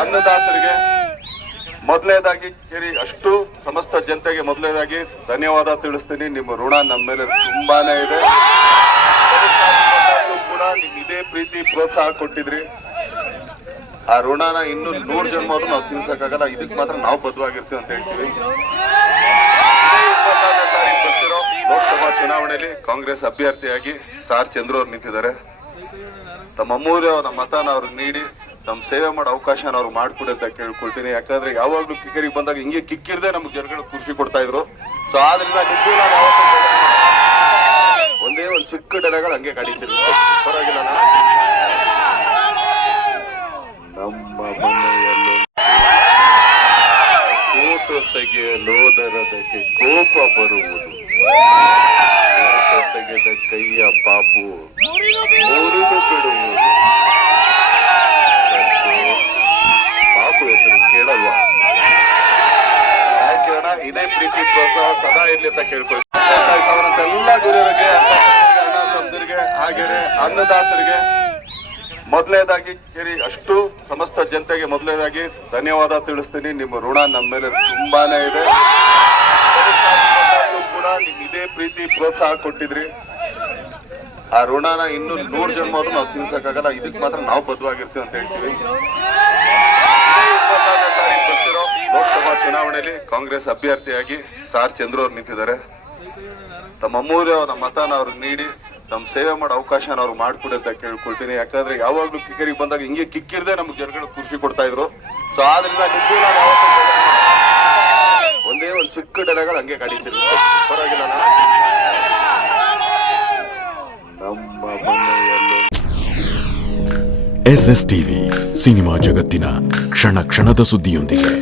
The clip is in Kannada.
ಅನ್ನದಾತರಿಗೆ ಮೊದಲನೇದಾಗಿ ಕೇರಿ ಅಷ್ಟು ಸಮಸ್ತ ಜನತೆಗೆ ಮೊದಲನೇದಾಗಿ ಧನ್ಯವಾದ ತಿಳಿಸ್ತೀನಿ. ನಿಮ್ಮ ಋಣ ನಮ್ಮ ಮೇಲೆ ತುಂಬಾನೇ ಇದೆ. ಕೂಡ ನಿಮ್ ಇದೇ ಪ್ರೀತಿ ಪ್ರೋತ್ಸಾಹ ಕೊಟ್ಟಿದ್ರಿ. ಆ ಋಣನ ಇನ್ನು 100 ಜನ್ಮ ಆದ್ರೂ ನಾವು ತೀರ್ಸಕ್ಕಾಗಲ್ಲ. ಇದಕ್ಕೆ ಮಾತ್ರ ನಾವು ಬದ್ಧವಾಗಿರ್ತೀವಿ ಅಂತ ಹೇಳ್ತೀವಿ. 24ನೇ ತಾರೀಕು ಬರ್ತಿರೋ ಲೋಕಸಭಾ ಚುನಾವಣೆಯಲ್ಲಿ ಕಾಂಗ್ರೆಸ್ ಅಭ್ಯರ್ಥಿಯಾಗಿ ಸ್ಟಾರ್ ಚಂದ್ರು ಅವ್ರು ನಿಂತಿದ್ದಾರೆ. ತಮ್ಮ ಅಮೂಲ್ಯವಾದ ಮತನ ಅವ್ರಿಗೆ ನೀಡಿ ತಮ್ಮ ಸೇವೆ ಮಾಡೋ ಅವಕಾಶನ ಅವ್ರು ಮಾಡ್ಕೊಡಿ ಅಂತ ಕೇಳ್ಕೊಳ್ತೀನಿ. ಯಾಕಂದ್ರೆ ಯಾವಾಗ್ಲೂ ಕಿಕ್ಕರಿಗೆ ಬಂದಾಗ ಹಿಂಗೆ ಕಿಕ್ಕಿರ್ದೆ ನಮ್ಗೆ ಜನಗಳು ಖುಷಿ ಕೊಡ್ತಾ ಇದ್ರು. ಸೊ ಆದ್ರಿಂದ ನಿಮ್ಗೂ ನಾನು ಒಂದೇ ಒಂದು ಚಿಕ್ಕ ಡರಗಳು ಹಂಗೆ ಕಡಿತಿರುತ್ತೆ. ಪರವಾಗಿಲ್ಲ. ನಮ್ಮ ಮನೆಯಲ್ಲೂ ಫೋಟೋ ತೆಗೆಯಲೋದರದಕ್ಕೆ ಕೋಪ ಬರುವುದು, ಫೋಟೋ ತೆಗೆದ ಕೈಯ ಪಾಪು ಮುರಿದು ಬಿಡುವುದು. ಪಾಪು ಹೆಸರು ಕೇಳಲ್ವಾ? ಕೇಳೋಣ. ಇದೇ ಪ್ರೀತಿ ಪ್ರೋತ್ಸಾಹ ಸದಾ ಇರ್ಲಿ ಅಂತ ಕೇಳ್ಕೊಳ್ತೀನಿ. ಎಲ್ಲ ಗುರಿಯರಿಗೆ, ಅಣ್ಣ ತಮ್ಮದಿರಿಗೆ, ಹಾಗೆಯೇ ಅನ್ನದಾತರಿಗೆ ಮೊದಲನೇದಾಗಿ ಕೇರಿ ಅಷ್ಟು ಸಮಸ್ತ ಜನತೆಗೆ ಮೊದಲನೇದಾಗಿ ಧನ್ಯವಾದ ತಿಳಿಸ್ತೀನಿ. ನಿಮ್ಮ ಋಣ ನಮ್ಮ ಮೇಲೆ ತುಂಬಾನೇ ಇದೆ. ಕೂಡ ನಿಮ್ ಇದೇ ಪ್ರೀತಿ ಪ್ರೋತ್ಸಾಹ ಕೊಟ್ಟಿದ್ರಿ. ಆ ಋಣನ ಇನ್ನು 100 ಜನ್ಮ ಆದ್ರೂ ನಾವು ತೀರ್ಸಕ್ಕಾಗಲ್ಲ. ಇದಕ್ಕೆ ಮಾತ್ರ ನಾವು ಬದ್ಧವಾಗಿರ್ತೀವಿ ಅಂತ ಹೇಳ್ತೀವಿ. 24ನೇ ತಾರೀಕು ಬರ್ತಿರೋ ಲೋಕಸಭಾ ಚುನಾವಣೆಯಲ್ಲಿ ಕಾಂಗ್ರೆಸ್ ಅಭ್ಯರ್ಥಿಯಾಗಿ ಸ್ಟಾರ್ ಚಂದ್ರು ಅವ್ರು ನಿಂತಿದ್ದಾರೆ. ತಮ್ಮ ಅಮೂಲ್ಯವಾದ ಮತನ ಅವ್ರಿಗೆ ನೀಡಿ ತಮ್ಮ ಸೇವೆ ಮಾಡೋ ಅವಕಾಶನ ಅವ್ರು ಮಾಡ್ಕೊಡಿ ಅಂತ ಕೇಳ್ಕೊಳ್ತೀನಿ. ಯಾಕಂದ್ರೆ ಯಾವಾಗ್ಲೂ ಕಿಕ್ಕರಿಗೆ ಬಂದಾಗ ಹಿಂಗೆ ಕಿಕ್ಕಿರ್ದೆ ನಮ್ಗೆ ಜನಗಳು ಖುಷಿ ಕೊಡ್ತಾ ಇದ್ರು. ಸೊ ಆದ್ರಿಂದ ನಿಮ್ಗೂ ನಾನು ಒಂದೇ ಒಂದು ಚಿಕ್ಕ ಡರಗಳು ಹಂಗೆ ಕಡಿತಿರುತ್ತೆ. ಪರವಾಗಿಲ್ಲ. ನಮ್ಮ ಮನೆಯಲ್ಲೂ SS TV ಸಿನಿಮಾ ಜಗತ್ತಿನ ಕ್ಷಣ ಕ್ಷಣದ ಸುದ್ದಿಯೊಂದಿಗೆ